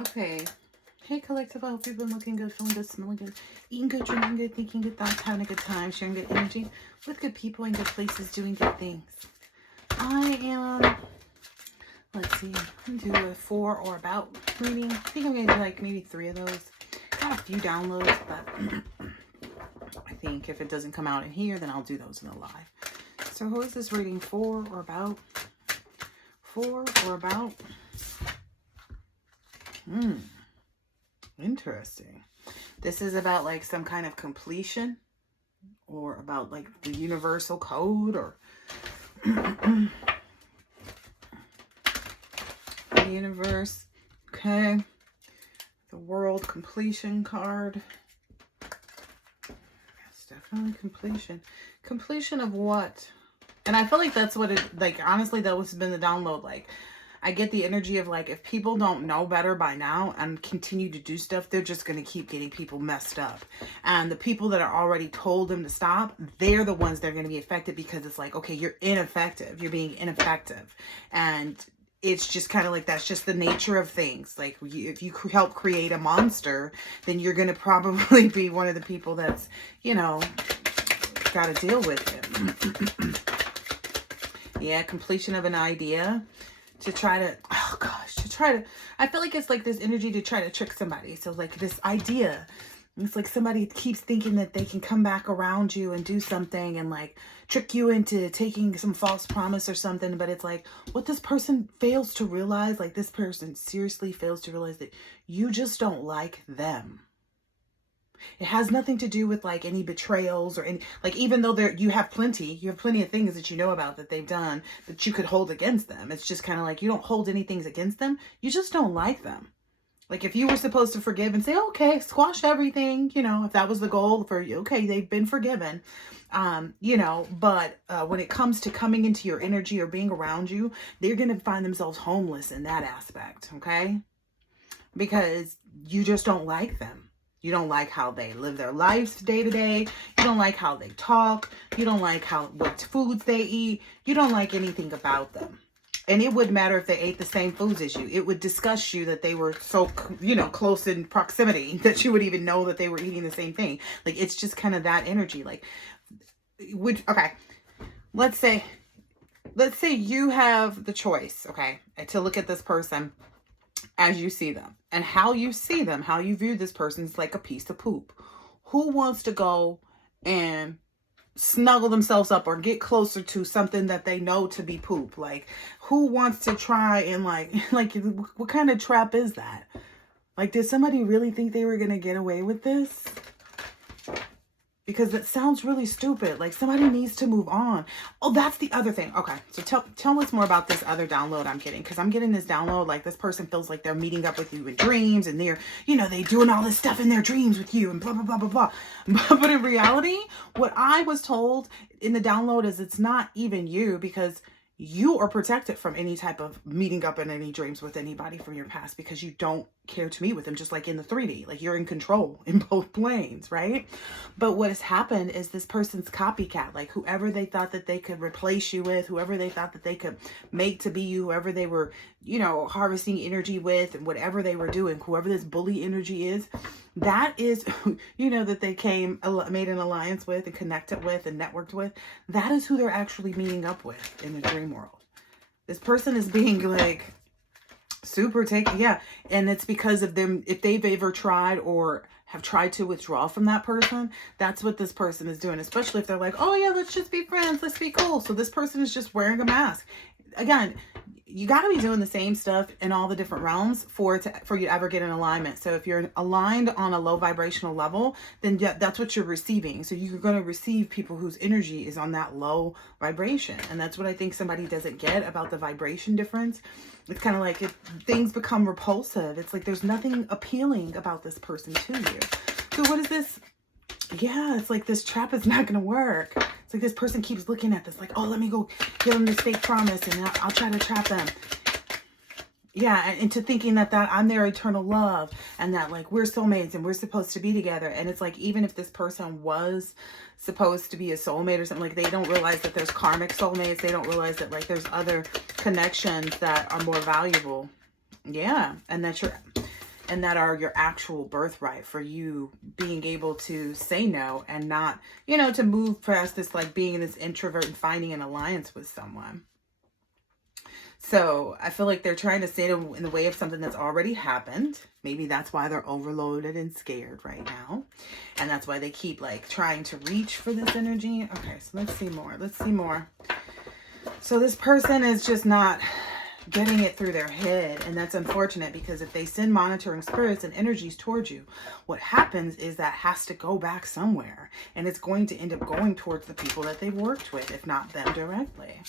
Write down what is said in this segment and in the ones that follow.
Okay. Hey, collective. I hope you've been looking good, feeling good, smelling good, eating good, drinking good, thinking good thoughts, having a good time, sharing good energy with good people in good places, doing good things. I am, let's see, I'm going to do a 4 or about reading. I think I'm going to do like maybe 3 of those. Got a few downloads, but I think if it doesn't come out in here, then I'll do those in the live. So who is this reading for or about? For or about? Interesting. This is about like some kind of completion or about like the universal code or the universe. Okay. The world completion card. It's definitely completion. Completion of what? And I feel like that's what it, like, honestly, that was been the download. Like, I get the energy of like, if people don't know better by now and continue to do stuff, they're just going to keep getting people messed up. And the people that are already told them to stop, they're the ones that are going to be affected because it's like, okay, you're ineffective. You're being ineffective. And it's just kind of like, that's just the nature of things. Like, if you help create a monster, then you're going to probably be one of the people that's, you know, got to deal with it. Yeah, completion of an idea. To try to, oh gosh, I feel like it's like this energy to try to trick somebody. So like this idea, it's like somebody keeps thinking that they can come back around you and do something and like trick you into taking some false promise or something. But it's like what this person fails to realize, like this person seriously fails to realize that you just don't like them. It has nothing to do with like any betrayals or any, like, even though you have plenty of things that you know about that they've done that you could hold against them. It's just kind of like, you don't hold any things against them. You just don't like them. Like if you were supposed to forgive and say, okay, squash everything, you know, if that was the goal for you, okay, they've been forgiven. You know, but when it comes to coming into your energy or being around you, they're going to find themselves homeless in that aspect. Okay. Because you just don't like them. You don't like how they live their lives day to day. You don't like how they talk. You don't like what foods they eat. You don't like anything about them. And it wouldn't matter if they ate the same foods as you. It would disgust you that they were so, you know, close in proximity that you would even know that they were eating the same thing. Like, it's just kind of that energy. Like, okay, let's say you have the choice, okay, to look at this person as you see them, and how you see them, how you view this person is like a piece of poop. Who wants to go and snuggle themselves up or get closer to something that they know to be poop? Like, who wants to try and like what kind of trap is that? Like, did somebody really think they were gonna get away with this? Because that sounds really stupid. Like, somebody needs to move on. Oh, that's the other thing. Okay, so tell us more about this other download I'm getting. Because I'm getting this download like this person feels like they're meeting up with you in dreams. And they're, you know, they doing all this stuff in their dreams with you and blah, blah, blah, blah, blah. But in reality, what I was told in the download is it's not even you, because you are protected from any type of meeting up in any dreams with anybody from your past, because you don't care to meet with them, just like in the 3D. Like, you're in control in both planes, right? But what has happened is this person's copycat. Like, whoever they thought that they could replace you with, whoever they thought that they could make to be you, whoever they were, you know, harvesting energy with, and whatever they were doing, whoever this bully energy is, that is, you know, that they made an alliance with and connected with and networked with. That is who they're actually meeting up with in the dream world. This person is being like super taken. Yeah. And it's because of them. If they've ever tried or have tried to withdraw from that person, that's what this person is doing. Especially if they're like, oh yeah, let's just be friends. Let's be cool. So this person is just wearing a mask. Again, you got to be doing the same stuff in all the different realms for you to ever get in alignment. So if you're aligned on a low vibrational level, then that's what you're receiving. So you're going to receive people whose energy is on that low vibration. And that's what I think somebody doesn't get about the vibration difference. It's kind of like if things become repulsive, it's like there's nothing appealing about this person to you. So what is this? Yeah, it's like this trap is not going to work. It's like this person keeps looking at this like, oh, let me go give them this fake promise and I'll try to trap them. Yeah, and into thinking that I'm their eternal love and that like we're soulmates and we're supposed to be together. And it's like, even if this person was supposed to be a soulmate or something, like they don't realize that there's karmic soulmates. They don't realize that like there's other connections that are more valuable. Yeah, and that and that are your actual birthright for you being able to say no and not, you know, to move past this, like being this introvert and finding an alliance with someone. So I feel like they're trying to stay in the way of something that's already happened. Maybe that's why they're overloaded and scared right now. And that's why they keep like trying to reach for this energy. Okay, so let's see more. Let's see more. So this person is just not getting it through their head. And that's unfortunate, because if they send monitoring spirits and energies towards you, what happens is that has to go back somewhere. And it's going to end up going towards the people that they've worked with, if not them directly.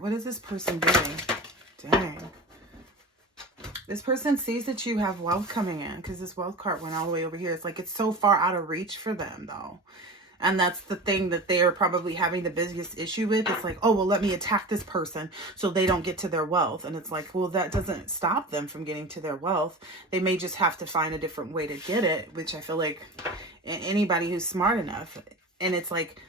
What is this person doing? Dang. This person sees that you have wealth coming in, because this wealth card went all the way over here. It's like it's so far out of reach for them, though. And that's the thing that they are probably having the biggest issue with. It's like, oh, well, let me attack this person so they don't get to their wealth. And it's like, well, that doesn't stop them from getting to their wealth. They may just have to find a different way to get it, which I feel like anybody who's smart enough. And it's like...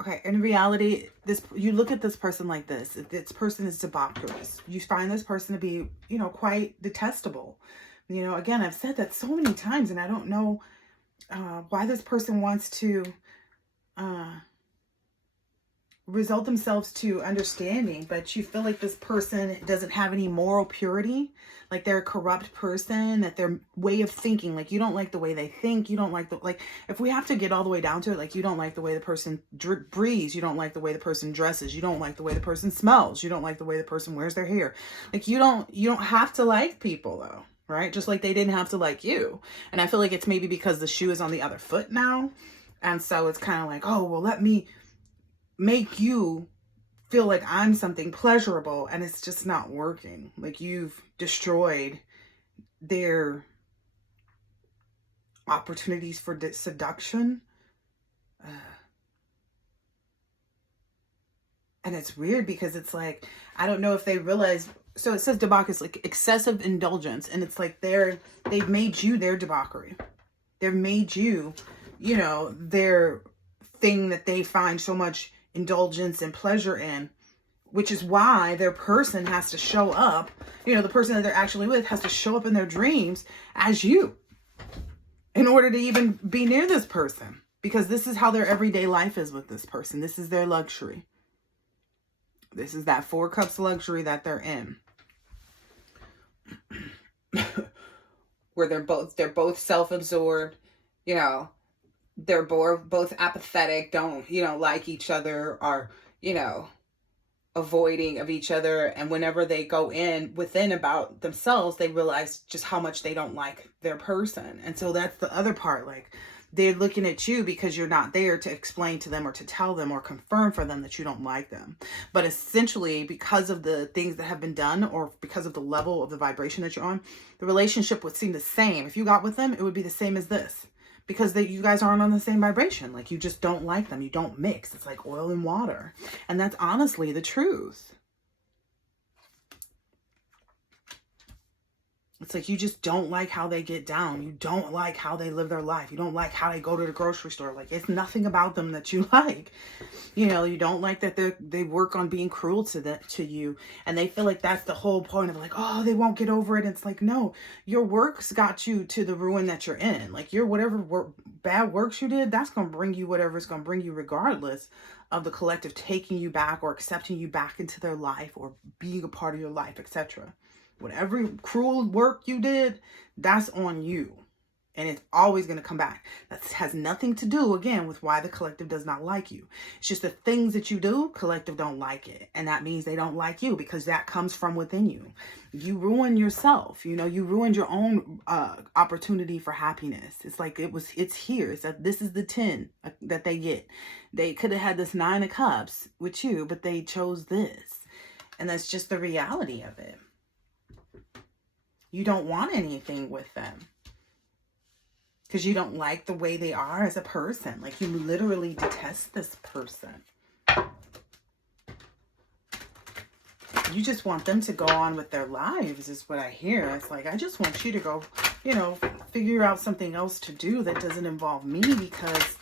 Okay, in reality, you look at this person like this. This person is debaucherous. You find this person to be, you know, quite detestable. You know, again, I've said that so many times, and I don't know why this person wants to result themselves to understanding, but you feel like this person doesn't have any moral purity, like they're a corrupt person, that their way of thinking, like you don't like the way they think, you don't like the, like, if we have to get all the way down to it, like you don't like the way the person breathes, you don't like the way the person dresses, you don't like the way the person smells, you don't like the way the person wears their hair. Like you don't have to like people though, right? Just like they didn't have to like you. And I feel like it's maybe because the shoe is on the other foot now. And so it's kind of like, oh, well, let me make you feel like I'm something pleasurable, and it's just not working. Like you've destroyed their opportunities for seduction. And it's weird because it's like, I don't know if they realize, so it says debauchery is like excessive indulgence, and it's like they've made you their debauchery. They've made you, you know, their thing that they find so much indulgence and pleasure in, which is why their person has to show up, you know, the person that they're actually with has to show up in their dreams as you in order to even be near this person, because this is how their everyday life is with this person. This is their luxury. This is that 4 cups luxury that they're in. Where they're both self-absorbed, you know, they're both apathetic, don't, you know, like each other, are, you know, avoiding of each other. And whenever they go within about themselves, they realize just how much they don't like their person. And so that's the other part. Like they're looking at you because you're not there to explain to them or to tell them or confirm for them that you don't like them. But essentially, because of the things that have been done, or because of the level of the vibration that you're on, the relationship would seem the same. If you got with them, it would be the same as this. Because you guys aren't on the same vibration. Like you just don't like them. You don't mix. It's like oil and water. And that's honestly the truth. It's like you just don't like how they get down. You don't like how they live their life. You don't like how they go to the grocery store. Like it's nothing about them that you like. You know, you don't like that they work on being cruel to you. And they feel like that's the whole point of like, oh, they won't get over it. It's like, no, your works got you to the ruin that you're in. Like your whatever bad works you did, that's going to bring you whatever it's going to bring you, regardless of the collective taking you back or accepting you back into their life or being a part of your life, etc. Whatever cruel work you did, that's on you. And it's always going to come back. That has nothing to do, again, with why the collective does not like you. It's just the things that you do, collective don't like it. And that means they don't like you because that comes from within you. You ruin yourself. You know, you ruined your own opportunity for happiness. It's like it's here. It's that this is the 10 that they get. They could have had this 9 of cups with you, but they chose this. And that's just the reality of it. You don't want anything with them because you don't like the way they are as a person. Like you literally detest this person. You just want them to go on with their lives is what I hear. It's like, I just want you to go, you know, figure out something else to do that doesn't involve me, because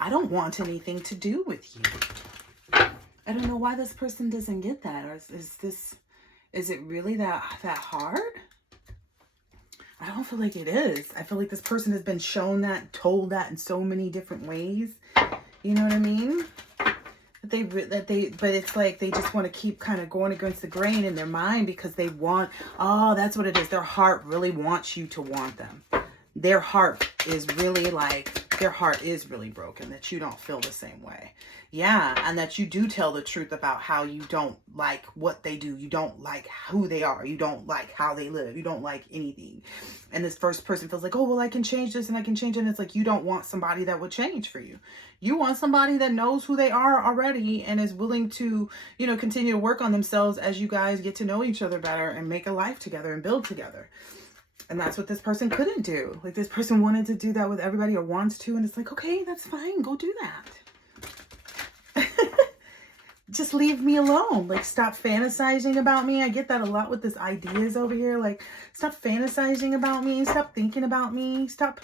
I don't want anything to do with you. I don't know why this person doesn't get that. Or is it really that hard? I don't feel like it is. I feel like this person has been shown that, told that in so many different ways. You know what I mean? But it's like they just want to keep kind of going against the grain in their mind because they want, oh, that's what it is. Their heart really wants you to want them. Their heart is really broken, that you don't feel the same way. Yeah, and that you do tell the truth about how you don't like what they do. You don't like who they are. You don't like how they live. You don't like anything. And this first person feels like, oh, well, I can change this and I can change it. And it's like, you don't want somebody that would change for you. You want somebody that knows who they are already and is willing to, you know, continue to work on themselves as you guys get to know each other better and make a life together and build together. And that's what this person couldn't do. Like, this person wanted to do that with everybody, or wants to. And it's like, okay, that's fine. Go do that. Just leave me alone. Like, stop fantasizing about me. I get that a lot with this ideas over here. Like, stop fantasizing about me. Stop thinking about me. Stop,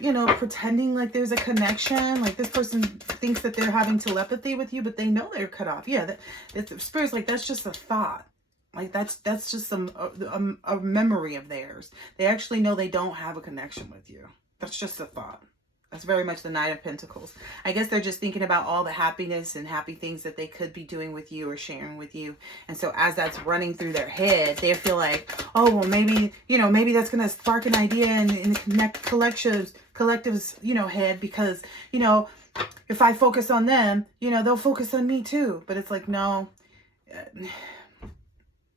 you know, pretending like there's a connection. Like, this person thinks that they're having telepathy with you, but they know they're cut off. Yeah, Spirit's like, that's just a thought. Like, that's just a memory of theirs. They actually know they don't have a connection with you. That's just a thought. That's very much the Knight of Pentacles. I guess they're just thinking about all the happiness and happy things that they could be doing with you or sharing with you. And so as that's running through their head, they feel like, oh, well, maybe, you know, maybe that's going to spark an idea in the collective's, you know, head, because, you know, if I focus on them, you know, they'll focus on me too. But it's like, no,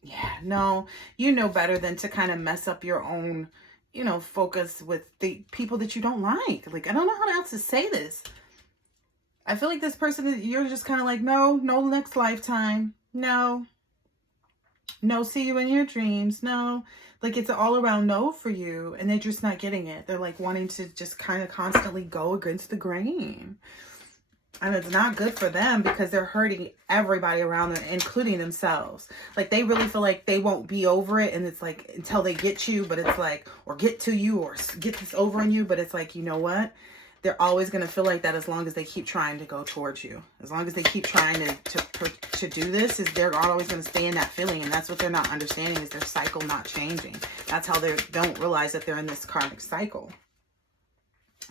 yeah, no, you know better than to kind of mess up your own, you know, focus with the people that you don't like. Like, I don't know how else to say this. I feel like this person, you're just kind of like, no next lifetime. No, see you in your dreams. No, like, it's all around no for you. And they're just not getting it. They're like wanting to just kind of constantly go against the grain. And it's not good for them because they're hurting everybody around them, including themselves. Like, they really feel like they won't be over it. And it's like, until they get you, but it's like, or get to you, or get this over on you. But it's like, you know what? They're always going to feel like that as long as they keep trying to go towards you. As long as they keep trying to do this, they're always going to stay in that feeling. And that's what they're not understanding, is their cycle not changing. That's how they don't realize that they're in this karmic cycle.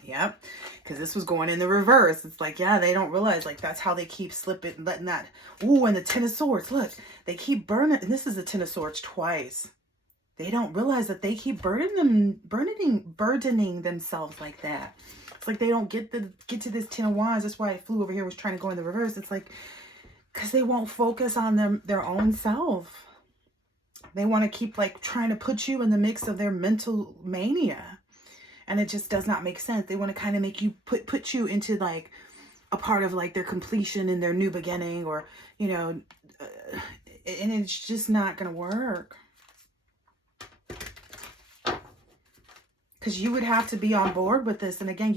Yep, because this was going in the reverse. It's like, yeah, they don't realize, like, that's how they keep slipping, letting that. Ooh, and the Ten of Swords, look, they keep burning. And this is the Ten of Swords twice. They don't realize that they keep burdening themselves like that. It's like they don't get to this Ten of Wands. That's why I flew over here, was trying to go in the reverse. It's like, because they won't focus on their own self. They want to keep, like, trying to put you in the mix of their mental mania. And it just does not make sense. They want to kind of make you put you into, like, a part of, like, their completion and their new beginning, or, you know, and it's just not going to work. Because you would have to be on board with this. And again,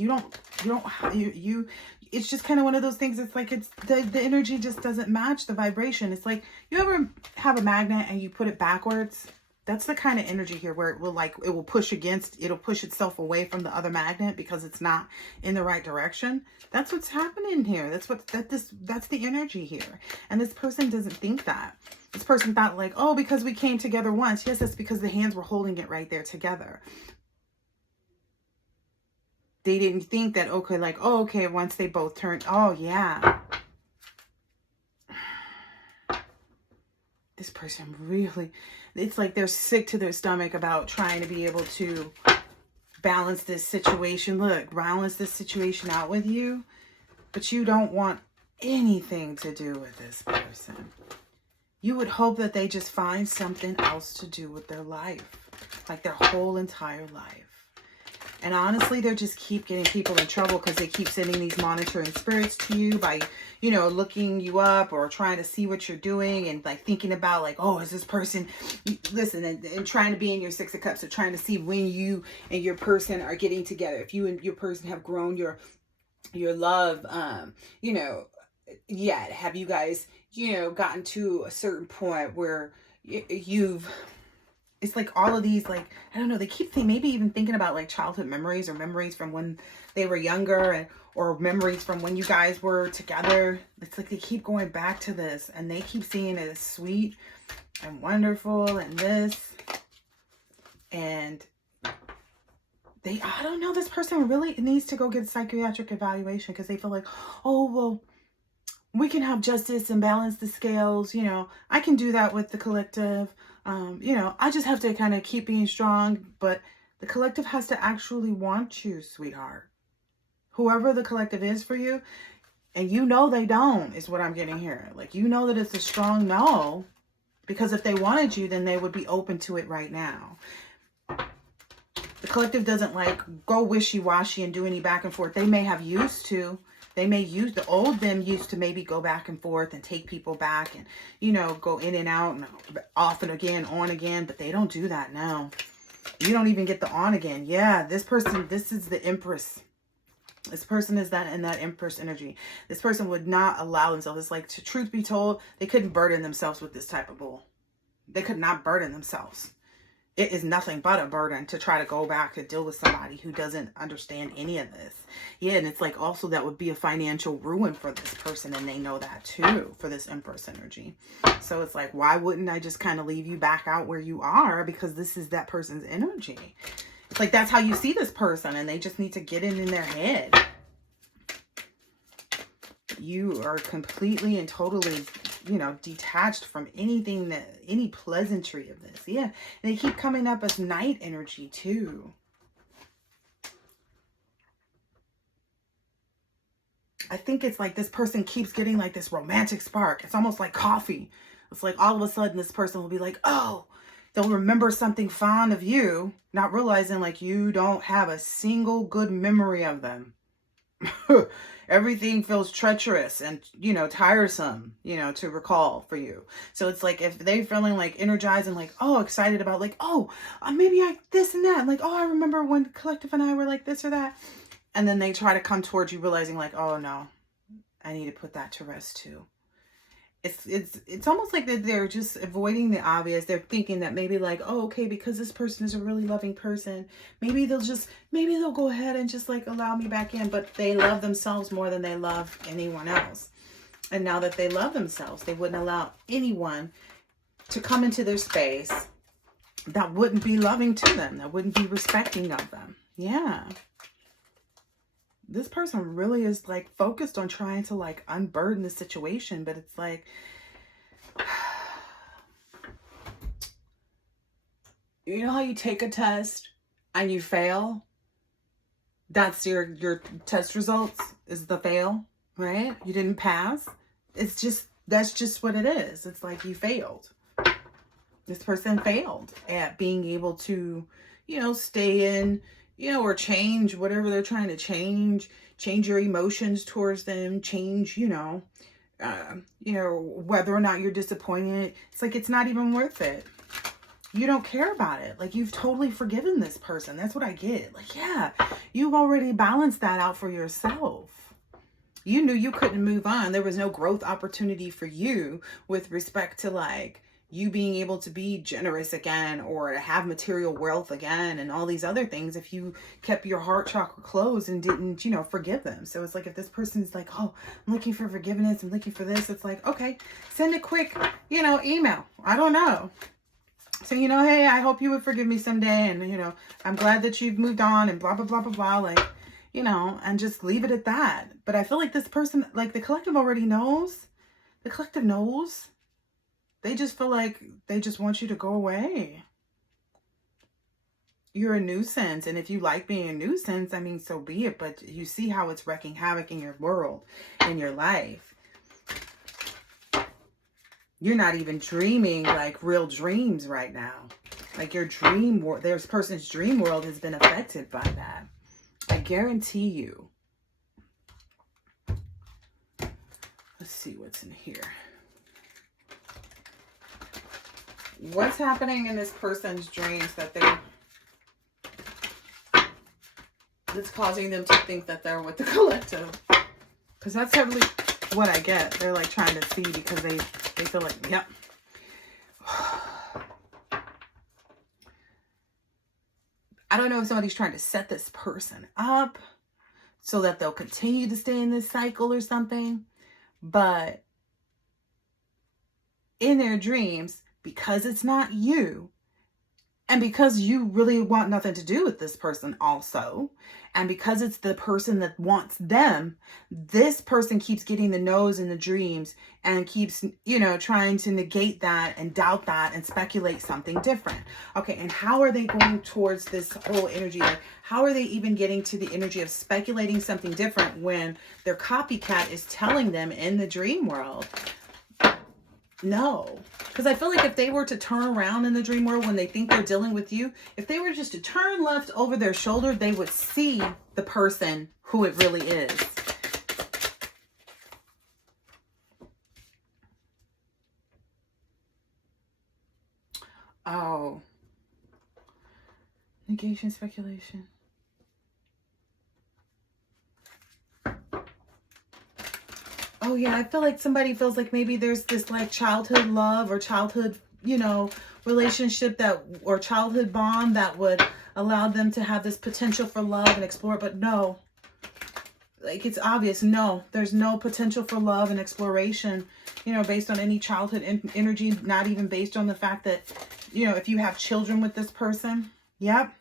it's just kind of one of those things. It's like, it's the energy just doesn't match the vibration. It's like, you ever have a magnet and you put it backwards? That's the kind of energy here where it will push itself away from the other magnet because it's not in the right direction. That's what's happening here. That's the energy here. And this person doesn't think that. This person thought, like, oh, because we came together once. Yes, that's because the hands were holding it right there together. They didn't think that, okay, like, oh, okay, once they both turned, oh, yeah. This person really, it's like they're sick to their stomach about trying to be able to balance this situation. Look, balance this situation out with you, but you don't want anything to do with this person. You would hope that they just find something else to do with their life, like their whole entire life. And honestly, they just keep getting people in trouble because they keep sending these monitoring spirits to you by, you know, looking you up or trying to see what you're doing and, like, thinking about, like, oh, is this person, listen, and trying to be in your Six of Cups, so trying to see when you and your person are getting together. If you and your person have grown your love, you know, yet. Have you guys, you know, gotten to a certain point where you've it's like all of these, like, I don't know, they keep maybe even thinking about like childhood memories or memories from when they were younger, and or memories from when you guys were together. It's like they keep going back to this, and they keep seeing it as sweet and wonderful and this. And I don't know, this person really needs to go get psychiatric evaluation, because they feel like, oh, well, we can have justice and balance the scales. You know, I can do that with the collective. You know, I just have to kind of keep being strong. But the collective has to actually want you, sweetheart. Whoever the collective is for you. And you know they don't, is what I'm getting here. Like, you know that it's a strong no. Because if they wanted you, then they would be open to it right now. The collective doesn't like go wishy-washy and do any back and forth. They may have used to. They may use, the old them used to maybe go back and forth and take people back and, you know, go in and out and off and again, on again. But they don't do that now. You don't even get the on again. Yeah, this person, this is the Empress. This person is that in that Empress energy. This person would not allow themselves. It's like, to truth be told, they couldn't burden themselves with this type of bull. They could not burden themselves. It is nothing but a burden to try to go back to deal with somebody who doesn't understand any of this. Yeah, and it's like also that would be a financial ruin for this person, and they know that too, for this Empress energy. So it's like, why wouldn't I just kind of leave you back out where you are? Because this is that person's energy. It's like, that's how you see this person, and they just need to get it in their head. You are completely and totally, you know, detached from anything that, any pleasantry of this. Yeah. And they keep coming up as night energy too. I think it's like this person keeps getting like this romantic spark. It's almost like coffee. It's like all of a sudden this person will be like, oh, they'll remember something fond of you, not realizing like you don't have a single good memory of them. Everything feels treacherous and, you know, tiresome, you know, to recall for you. So it's like, if they're feeling like energized and like, oh, excited about like, oh, maybe I this and that. Like, oh, I remember when collective and I were like this or that. And then they try to come towards you realizing like, oh no, I need to put that to rest too. It's almost like that they're just avoiding the obvious. They're thinking that maybe like, oh, okay, because this person is a really loving person, maybe they'll go ahead and just like allow me back in. But they love themselves more than they love anyone else. And now that they love themselves, they wouldn't allow anyone to come into their space that wouldn't be loving to them, that wouldn't be respecting of them. Yeah. This person really is like focused on trying to like unburden the situation, but it's like, you know how you take a test and you fail? That's your test results is the fail, right? You didn't pass. It's just, that's just what it is. It's like you failed. This person failed at being able to, you know, stay in, you know, or change whatever they're trying to change your emotions towards them, change, you know, whether or not you're disappointed. It's like, it's not even worth it. You don't care about it. Like, you've totally forgiven this person. That's what I get. Like, yeah, you've already balanced that out for yourself. You knew you couldn't move on. There was no growth opportunity for you with respect to like, you being able to be generous again or to have material wealth again and all these other things if you kept your heart chakra closed and didn't, you know, forgive them. So it's like, if this person's like, oh, I'm looking for forgiveness, I'm looking for this, it's like, okay, send a quick, you know, email. I don't know. So, you know, hey, I hope you would forgive me someday. And, you know, I'm glad that you've moved on and blah, blah, blah, blah, blah. Like, you know, and just leave it at that. But I feel like this person, like the collective already knows. The collective knows. They just feel like they just want you to go away. You're a nuisance. And if you like being a nuisance, I mean, so be it. But you see how it's wreaking havoc in your world, in your life. You're not even dreaming like real dreams right now. Like your dream world, this person's dream world has been affected by that. I guarantee you. Let's see what's in here. What's happening in this person's dreams that that's causing them to think that they're with the collective? Because that's totally what I get. They're like trying to see because they feel like, yep. I don't know if somebody's trying to set this person up so that they'll continue to stay in this cycle or something. But in their dreams, because it's not you, and because you really want nothing to do with this person also, and because it's the person that wants them, this person keeps getting the no's in the dreams and keeps, trying to negate that and doubt that and speculate something different. Okay, and how are they going towards this whole energy? Like, how are they even getting to the energy of speculating something different when their copycat is telling them in the dream world, no? Because I feel like if they were to turn around in the dream world when they think they're dealing with you, if they were just to turn left over their shoulder, they would see the person who it really is. Oh. Negation, speculation. Oh yeah, I feel like somebody feels like maybe there's this like childhood love or childhood, relationship that, or childhood bond that would allow them to have this potential for love and explore. But no, like it's obvious, no, there's no potential for love and exploration, based on any childhood energy, not even based on the fact that, if you have children with this person. Yep.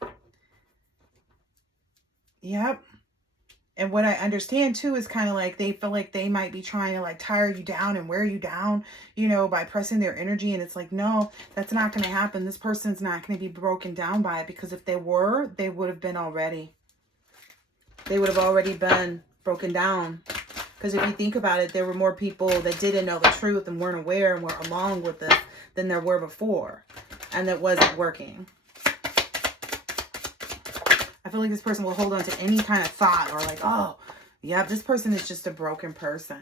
And what I understand too is kind of like they feel like they might be trying to like tire you down and wear you down, by pressing their energy. And it's like, no, that's not going to happen. This person's not going to be broken down by it, because if they were, they would have been already. They would have already been broken down. Because if you think about it, there were more people that didn't know the truth and weren't aware and were along with this than there were before. And that wasn't working. I feel like this person will hold on to any kind of thought or like, oh, yeah, this person is just a broken person.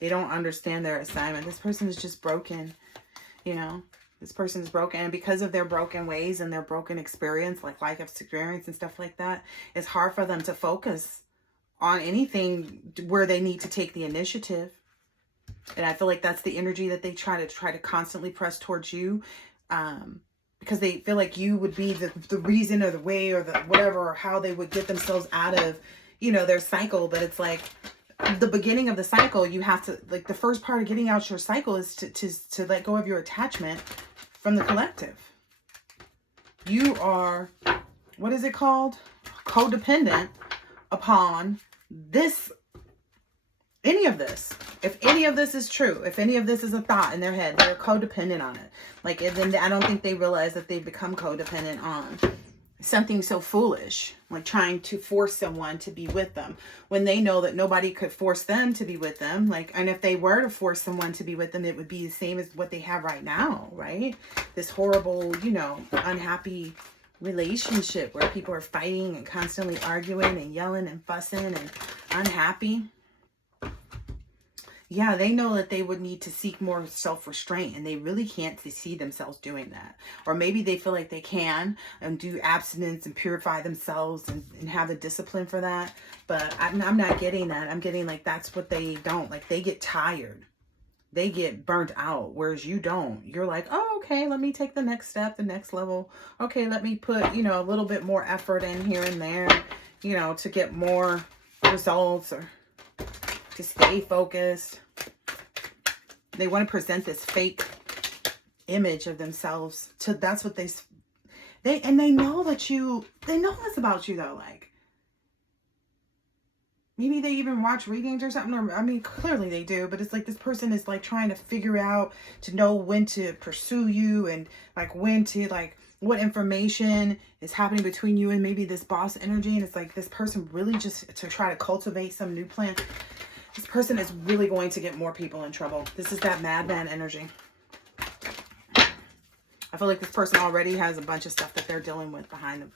They don't understand their assignment. This person is just broken, This person is broken. And because of their broken ways and their broken experience, like life experience and stuff like that, it's hard for them to focus on anything where they need to take the initiative. And I feel like that's the energy that they try to constantly press towards you. Because they feel like you would be the reason or the way or the whatever, or how they would get themselves out of, their cycle. But it's like the beginning of the cycle, you have to, like, the first part of getting out your cycle is to let go of your attachment from the collective. You are, what is it called? Codependent upon this, any of this. If any of this is true, if any of this is a thought in their head, they're codependent on it. Like, and then I don't think they realize that they've become codependent on something so foolish, like trying to force someone to be with them when they know that nobody could force them to be with them. Like, and if they were to force someone to be with them, it would be the same as what they have right now, right? This horrible, unhappy relationship where people are fighting and constantly arguing and yelling and fussing and unhappy. Yeah, they know that they would need to seek more self-restraint, and they really can't see themselves doing that. Or maybe they feel like they can and do abstinence and purify themselves and have the discipline for that. But I'm not getting that. I'm getting like that's what they don't. Like, they get tired. They get burnt out, whereas you don't. You're like, oh, okay, let me take the next step, the next level. Okay, let me put, a little bit more effort in here and there, to get more results or to stay focused. They want to present this fake image of themselves. That's what they know that they know this about you though. Like, maybe they even watch readings or something. Or, I mean, clearly they do, but it's like this person is like trying to figure out to know when to pursue you and like when to like what information is happening between you and maybe this boss energy. And it's like this person really just to try to cultivate some new plan. This person is really going to get more people in trouble. This is that madman energy. I feel like this person already has a bunch of stuff that they're dealing with behind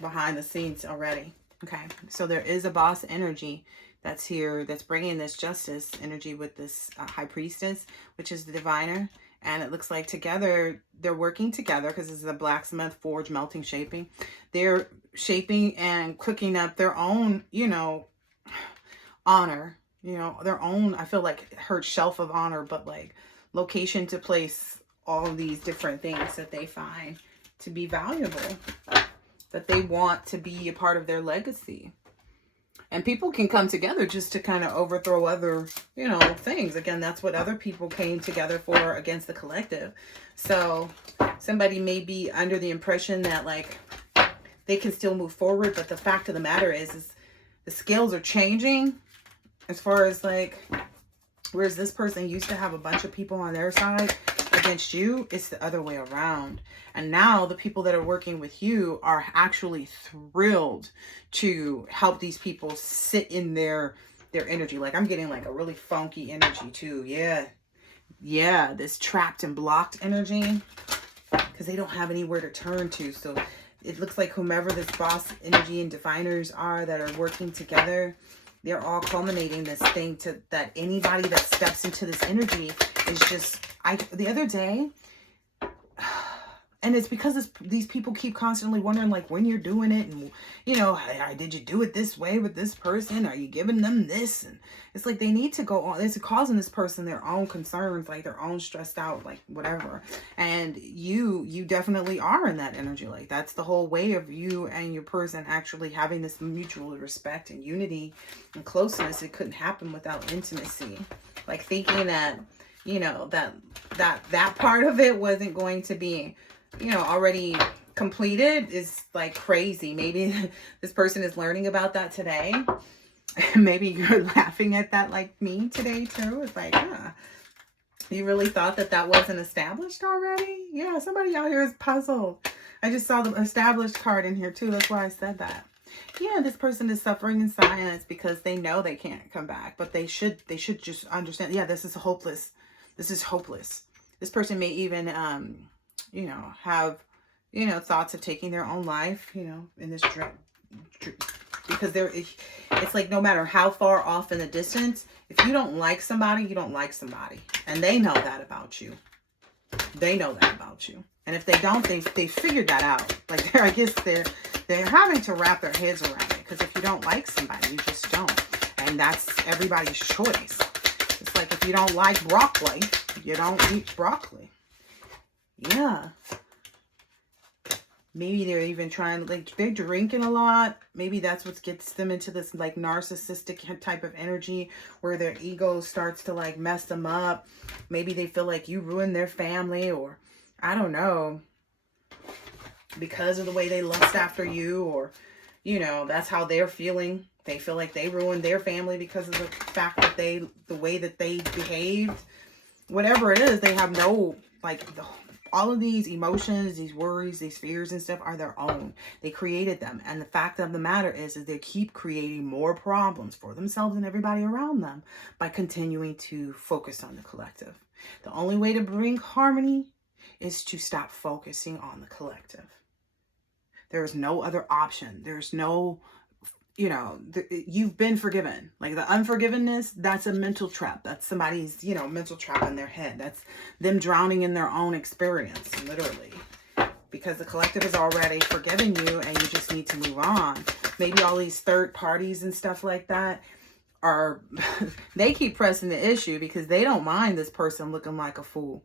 behind the scenes already. Okay, so there is a boss energy that's here that's bringing this justice energy with this high priestess, which is the diviner. And it looks like together, they're working together because this is a blacksmith, forge, melting, shaping. They're shaping and cooking up their own, honor, their own, I feel like her shelf of honor, but like location to place all of these different things that they find to be valuable, that they want to be a part of their legacy. And people can come together just to kind of overthrow other, you know, things. Again, that's what other people came together for against the collective. So somebody may be under the impression that like they can still move forward. But the fact of the matter is the scales are changing as far as like, whereas this person used to have a bunch of people on their side against you, it's the other way around. And now the people that are working with you are actually thrilled to help these people sit in their energy. Like I'm getting like a really funky energy too. Yeah, this trapped and blocked energy, because they don't have anywhere to turn to. So it looks like whomever this boss energy and diviners are that are working together, they're all culminating this thing to that anybody that steps into this energy is just, the other day, and it's because these people keep constantly wondering like when you're doing it, and you know, did you do it this way with this person? Are you giving them this? And it's like they need to go on. It's causing this person their own concerns, like their own stressed out, like whatever. And you definitely are in that energy. Like that's the whole way of you and your person actually having this mutual respect and unity and closeness. It couldn't happen without intimacy. Like thinking that, you know, that part of it wasn't going to be, you know, already completed is like crazy. Maybe this person is learning about that today. Maybe you're laughing at that like me today too. It's like, you really thought that wasn't established already? Yeah, somebody out here is puzzled. I just saw the established card in here too. That's why I said that. Yeah, this person is suffering in silence because they know they can't come back, but they should just understand. Yeah, this is hopeless. This is hopeless. This person may even, you know, have, you know, thoughts of taking their own life, you know, in this because it's like no matter how far off in the distance, if you don't like somebody, you don't like somebody. And they know that about you. They know that about you. And if they don't, they figured that out. Like, I guess they're having to wrap their heads around it. Because if you don't like somebody, you just don't. And that's everybody's choice. It's like if you don't like broccoli, you don't eat broccoli. Yeah. Maybe they're even trying, like, they're drinking a lot. Maybe that's what gets them into this, like, narcissistic type of energy where their ego starts to, like, mess them up. Maybe they feel like you ruined their family, or, I don't know, because of the way they lust after you, or, you know, that's how they're feeling. They feel like they ruined their family because of the fact that the way that they behaved. Whatever it is, they have no, like, all of these emotions, these worries, these fears and stuff are their own. They created them. And the fact of the matter is they keep creating more problems for themselves and everybody around them by continuing to focus on the collective. The only way to bring harmony is to stop focusing on the collective. There is no other option. There's no, you know, you've been forgiven. Like the unforgiveness, that's a mental trap. That's somebody's, you know, mental trap in their head. That's them drowning in their own experience, literally. Because the collective has already forgiven you and you just need to move on. Maybe all these third parties and stuff like that are, they keep pressing the issue because they don't mind this person looking like a fool.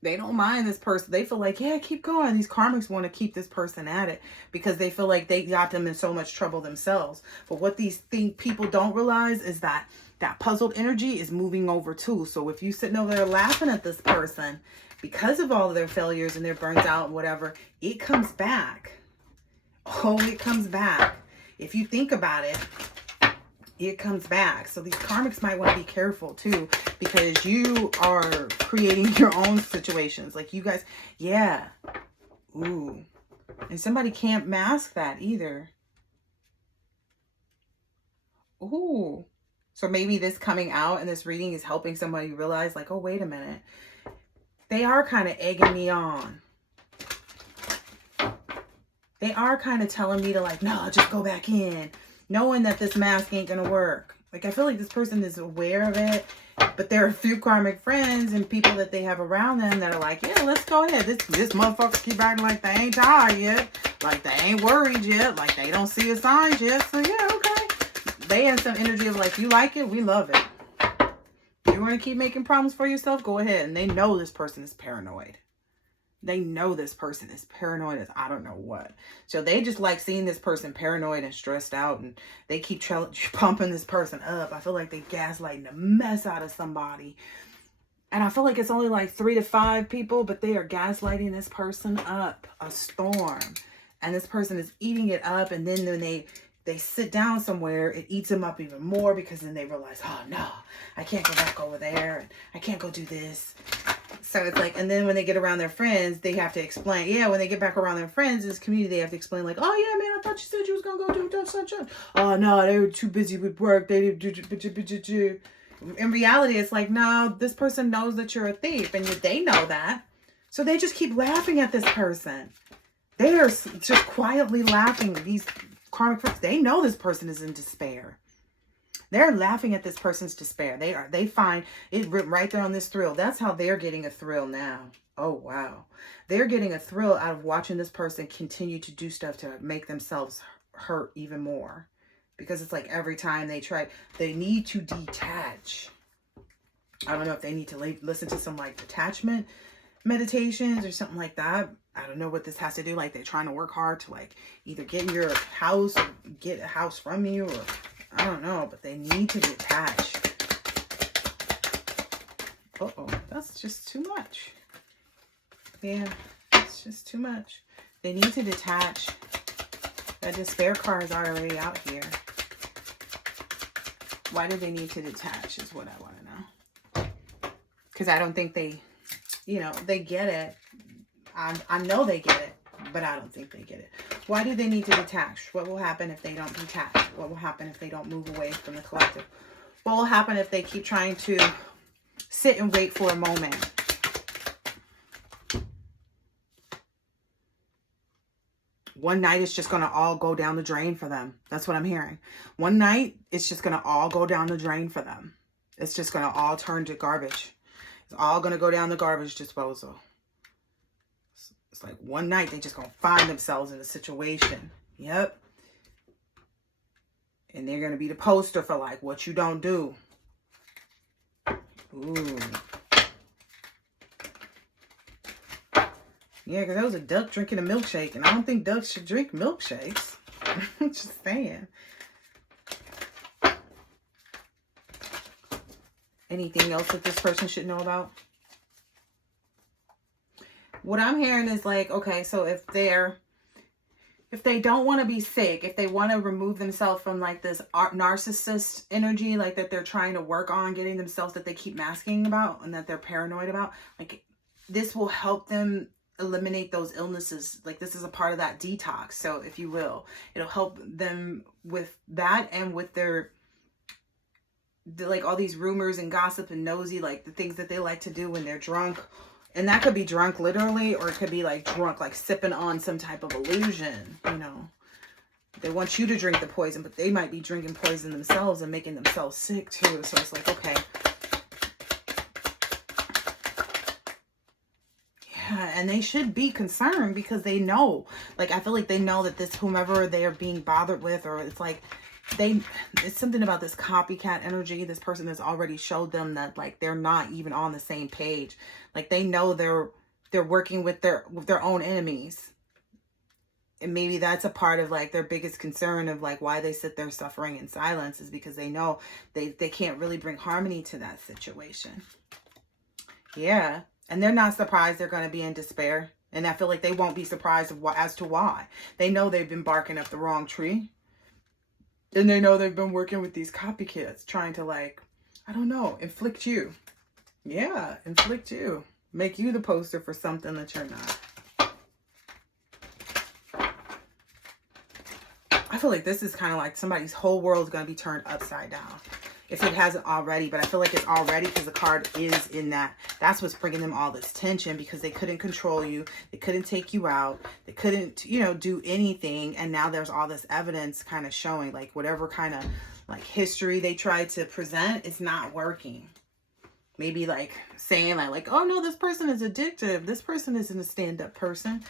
They don't mind this person. They feel like, yeah, keep going. These karmics want to keep this person at it because they feel like they got them in so much trouble themselves. But what these people don't realize is that that puzzled energy is moving over too. So if you sitting over there laughing at this person because of all of their failures and their burnt out and whatever, it comes back. Oh, it comes back. If you think about it, it comes back. So these karmics might want to be careful too, because you are creating your own situations. Like you guys, yeah. Ooh. And somebody can't mask that either. Ooh. So maybe this coming out and this reading is helping somebody realize like, oh, wait a minute. They are kind of egging me on. They are kind of telling me to like, no, just go back in. Knowing that this mask ain't gonna work. Like, I feel like this person is aware of it, but there are a few karmic friends and people that they have around them that are like, yeah, let's go ahead. This motherfuckers keep acting like they ain't tired yet. Like, they ain't worried yet. Like, they don't see a sign yet. So, yeah, okay. They have some energy of like, you like it? We love it. You want to keep making problems for yourself, go ahead. And they know this person is paranoid. They know this person is paranoid as I don't know what. So they just like seeing this person paranoid and stressed out, and they keep pumping this person up. I feel like they gaslighting the mess out of somebody. And I feel like it's only like 3 to 5 people, but they are gaslighting this person up a storm. And this person is eating it up. And then when they sit down somewhere, it eats them up even more, because then they realize, oh no, I can't go back over there. And I can't go do this. So it's like, and then when they get around their friends, they have to explain. Yeah, when they get back around their friends, this community, they have to explain like, oh yeah, man, I thought you said you was going to go do such. Oh no, they were too busy with work. They didn't do. In reality, it's like, no, this person knows that you're a thief, and they know that. So they just keep laughing at this person. They are just quietly laughing. These karmic friends, they know this person is in despair. They're laughing at this person's despair. They find it right there on this thrill. That's how they're getting a thrill now. Oh, wow. They're getting a thrill out of watching this person continue to do stuff to make themselves hurt even more. Because it's like every time they try, they need to detach. I don't know if they need to listen to some like detachment meditations or something like that. I don't know what this has to do. Like they're trying to work hard to like either get in your house or get a house from you, or I don't know, but they need to detach. Uh-oh, that's just too much. Yeah, it's just too much. They need to detach. That despair card is already out here. Why do they need to detach is what I want to know. Because I don't think they, they get it. I know they get it, but I don't think they get it. Why do they need to detach? What will happen if they don't detach? What will happen if they don't move away from the collective? What will happen if they keep trying to sit and wait for a moment? One night it's just going to all go down the drain for them. That's what I'm hearing. One night it's just going to all go down the drain for them. It's just going to all turn to garbage. It's all going to go down the garbage disposal. It's like one night they just going to find themselves in a situation. Yep. And they're going to be the poster for like what you don't do. Ooh. Yeah, because there was a duck drinking a milkshake, and I don't think ducks should drink milkshakes. I'm just saying. Anything else that this person should know about? What I'm hearing is like, okay, so if they don't want to be sick, if they want to remove themselves from like this narcissist energy, like that they're trying to work on getting themselves, that they keep masking about and that they're paranoid about, like this will help them eliminate those illnesses. Like this is a part of that detox. So if you will, it'll help them with that, and with their like all these rumors and gossip and nosy, like the things that they like to do when they're drunk. And that could be drunk literally, or it could be like drunk, like sipping on some type of illusion, They want you to drink the poison, but they might be drinking poison themselves and making themselves sick too. So it's like, okay. Yeah, and they should be concerned because they know. Like, I feel like they know that this, whomever they are being bothered with, or it's like, it's something about this copycat energy. This person has already showed them that like they're not even on the same page. Like they know they're working with their own enemies. And maybe that's a part of like their biggest concern of like why they sit there suffering in silence, is because they know they can't really bring harmony to that situation. Yeah. And they're not surprised they're going to be in despair. And I feel like they won't be surprised as to why. They know they've been barking up the wrong tree. And they know they've been working with these copycats trying to like, I don't know, inflict you. Yeah, inflict you. Make you the poster for something that you're not. I feel like this is kind of like somebody's whole world is going to be turned upside down. If it hasn't already, but I feel like it's already, because the card is in that. That's what's bringing them all this tension, because they couldn't control you. They couldn't take you out. They couldn't, do anything. And now there's all this evidence kind of showing like whatever kind of like history they tried to present is not working. Maybe like saying like, oh no, this person is addictive. This person isn't a stand-up person.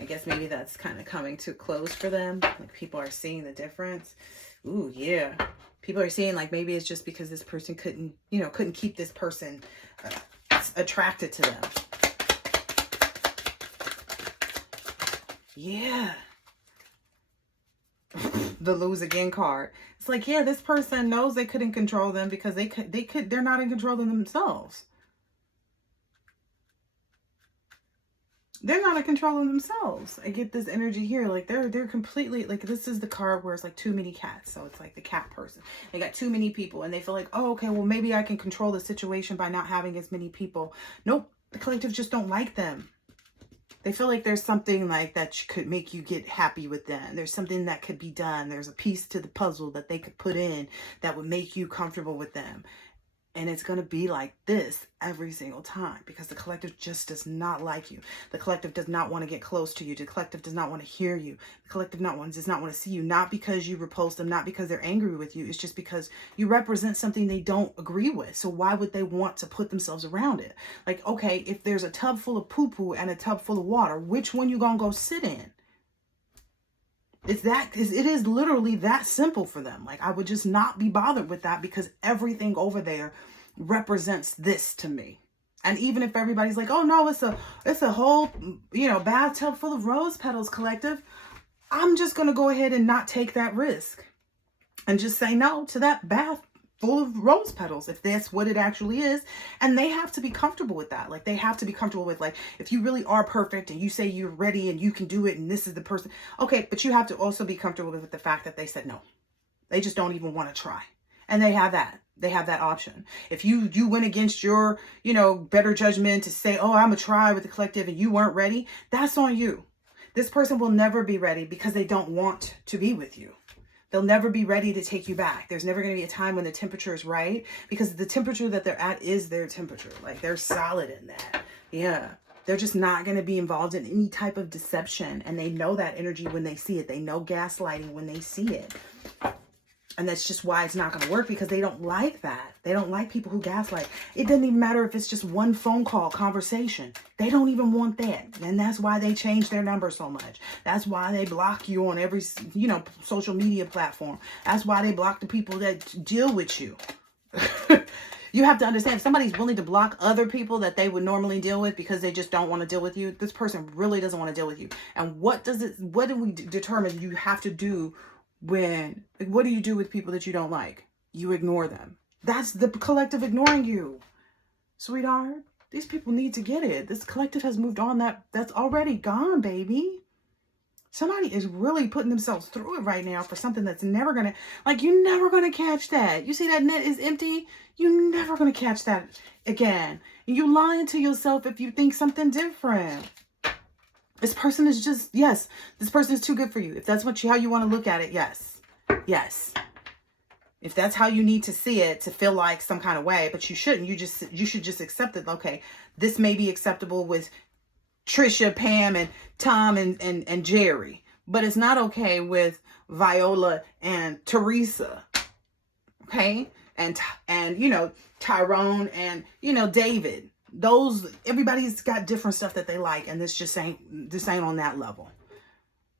I guess maybe that's kind of coming to a close for them. Like people are seeing the difference. Ooh, yeah. People are saying like maybe it's just because this person couldn't, couldn't keep this person attracted to them. Yeah. The lose again card. It's like, yeah, this person knows they couldn't control them because they're not in control of themselves. They're not in control of themselves. I get this energy here. Like they're completely like, this is the card where it's like too many cats. So it's like the cat person. They got too many people and they feel like, oh, okay, well, maybe I can control the situation by not having as many people. Nope. The collective just don't like them. They feel like there's something like that could make you get happy with them. There's something that could be done. There's a piece to the puzzle that they could put in that would make you comfortable with them. And it's going to be like this every single time because the collective just does not like you. The collective does not want to get close to you. The collective does not want to hear you. The collective does not want to see you. Not because you repulse them, not because they're angry with you. It's just because you represent something they don't agree with. So why would they want to put themselves around it? Like, okay, if there's a tub full of poo-poo and a tub full of water, which one you going to go sit in? It is literally that simple for them. Like, I would just not be bothered with that because everything over there represents this to me. And even if everybody's like, oh no, it's a whole, bathtub full of rose petals, collective, I'm just going to go ahead and not take that risk and just say no to that bath full of rose petals, if that's what it actually is. And they have to be comfortable with that. Like, they have to be comfortable with, like, if you really are perfect and you say you're ready and you can do it and this is the person. Okay, but you have to also be comfortable with the fact that they said no. They just don't even want to try. And they have that. They have that option. If you went against your, better judgment to say, oh, I'm going to try with the collective and you weren't ready, that's on you. This person will never be ready because they don't want to be with you. They'll never be ready to take you back. There's never going to be a time when the temperature is right because the temperature that they're at is their temperature. Like, they're solid in that. Yeah. They're just not going to be involved in any type of deception. And they know that energy when they see it. They know gaslighting when they see it. And that's just why it's not going to work, because they don't like that. They don't like people who gaslight. It doesn't even matter if it's just one phone call conversation. They don't even want that. And that's why they change their number so much. That's why they block you on every, social media platform. That's why they block the people that deal with you. You have to understand, if somebody's willing to block other people that they would normally deal with because they just don't want to deal with you, this person really doesn't want to deal with you. And what do we determine you have to do what do you do with people that you don't like? You ignore them. That's the collective ignoring you. Sweetheart, these people need to get it. This collective has moved on. That's already gone, baby. Somebody is really putting themselves through it right now for something that's never going to, you're never going to catch that. You see that net is empty? You're never going to catch that again. And you're lying to yourself if you think something different. This person is just, yes, this person is too good for you. If that's how you want to look at it, yes. Yes. If that's how you need to see it, to feel like some kind of way, but you shouldn't. You should just accept it. Okay, this may be acceptable with Trisha, Pam, and Tom, and Jerry, but it's not okay with Viola and Teresa. Okay? And Tyrone and, David. Everybody's got different stuff that they like, and this ain't on that level.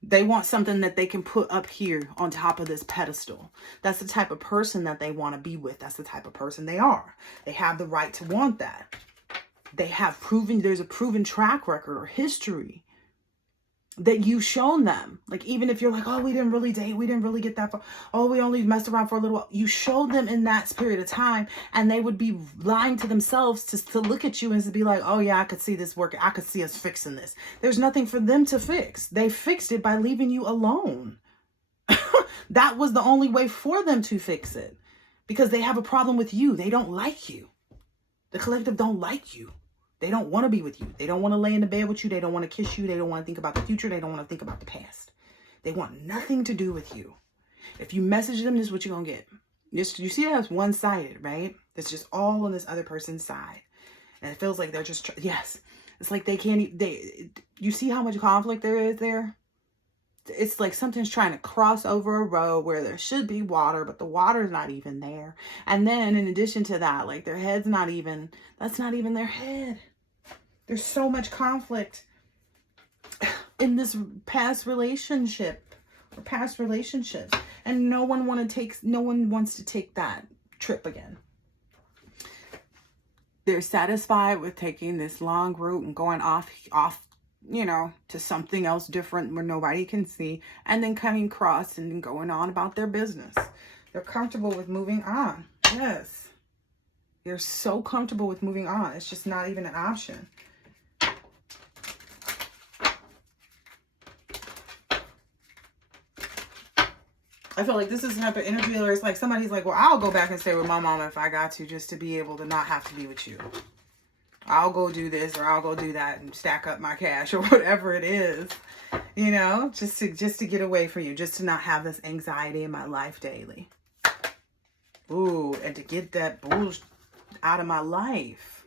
They want something that they can put up here on top of this pedestal. That's the type of person that they want to be with. That's the type of person they are. They have the right to want that. There's a proven track record or history that you've shown them. Like, even if you're like, oh, we didn't really date, we didn't really get that far, oh, we only messed around for a little while, you showed them in that period of time, and they would be lying to themselves to look at you and to be like, oh yeah, I could see this working, I could see us fixing this. There's nothing for them to fix. They fixed it by leaving you alone. That was the only way for them to fix it, because they have a problem with you. They don't like you. The collective don't like you. They don't want to be with you. They don't want to lay in the bed with you. They don't want to kiss you. They don't want to think about the future. They don't want to think about the past. They want nothing to do with you. If you message them, this is what you're going to get. You see that as one-sided, right? It's just all on this other person's side. And it feels like they're just, yes. It's like they can't, you see how much conflict there is there? It's like something's trying to cross over a road where there should be water, but the water's not even there. And then in addition to that, like, their head's not even, that's not even their head. There's so much conflict in this past relationship or past relationships. And no one wants to take that trip again. They're satisfied with taking this long route and going off, you know, to something else different where nobody can see, and then coming across and then going on about their business. They're comfortable with moving on. Yes. They're so comfortable with moving on. It's just not even an option. I feel like this is the type of energy where it's like somebody's like, well, I'll go back and stay with my mom if I got to, just to be able to not have to be with you. I'll go do this or I'll go do that and stack up my cash or whatever it is, you know, just to get away from you, just to not have this anxiety in my life daily. Ooh, and to get that bullshit out of my life.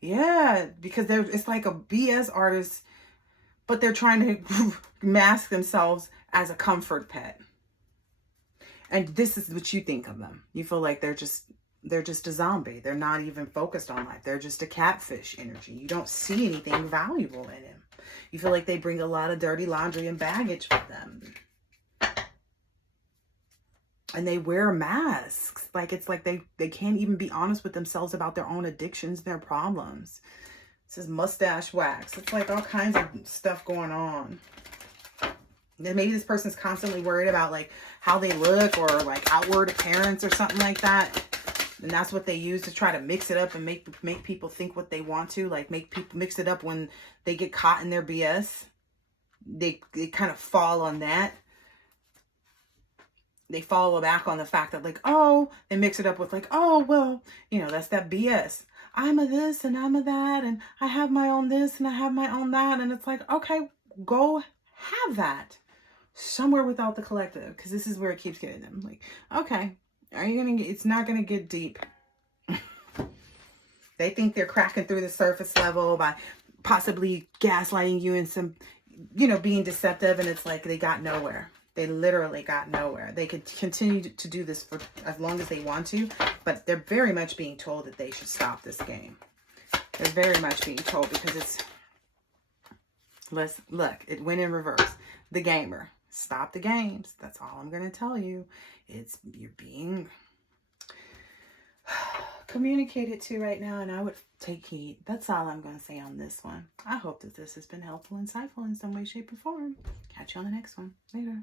Yeah, because it's like a BS artist, but they're trying to mask themselves as a comfort pet. And this is what you think of them. You feel like they're just a zombie. They're not even focused on life. They're just a catfish energy. You don't see anything valuable in him. You feel like they bring a lot of dirty laundry and baggage with them. And they wear masks. Like, it's like they can't even be honest with themselves about their own addictions and their problems. This is mustache wax. It's like all kinds of stuff going on. Then maybe this person's constantly worried about like how they look or like outward appearance or something like that. And that's what they use to try to mix it up and make people think what they want to. Like make people mix it up when they get caught in their BS. They kind of fall on that. They follow back on the fact that like, oh, they mix it up with like, oh, well, you know, that's that BS. I'm a this and I'm a that and I have my own this and I have my own that. And it's like, okay, go have that somewhere without the collective, because this is where it keeps getting them. Like, okay, are you gonna get, it's not gonna get deep. They think they're cracking through the surface level by possibly gaslighting you and some, you know, being deceptive, and it's like they got nowhere. They literally got nowhere. They could continue to do this for as long as they want to, but they're very much being told that they should stop this game. They're very much being told, because it's, look, it went in reverse. The gamer. Stop the games. That's all I'm going to tell you. You're being communicated to right now, and I would take heed. That's all I'm going to say on this one. I hope that this has been helpful, insightful in some way, shape, or form. Catch you on the next one. Later.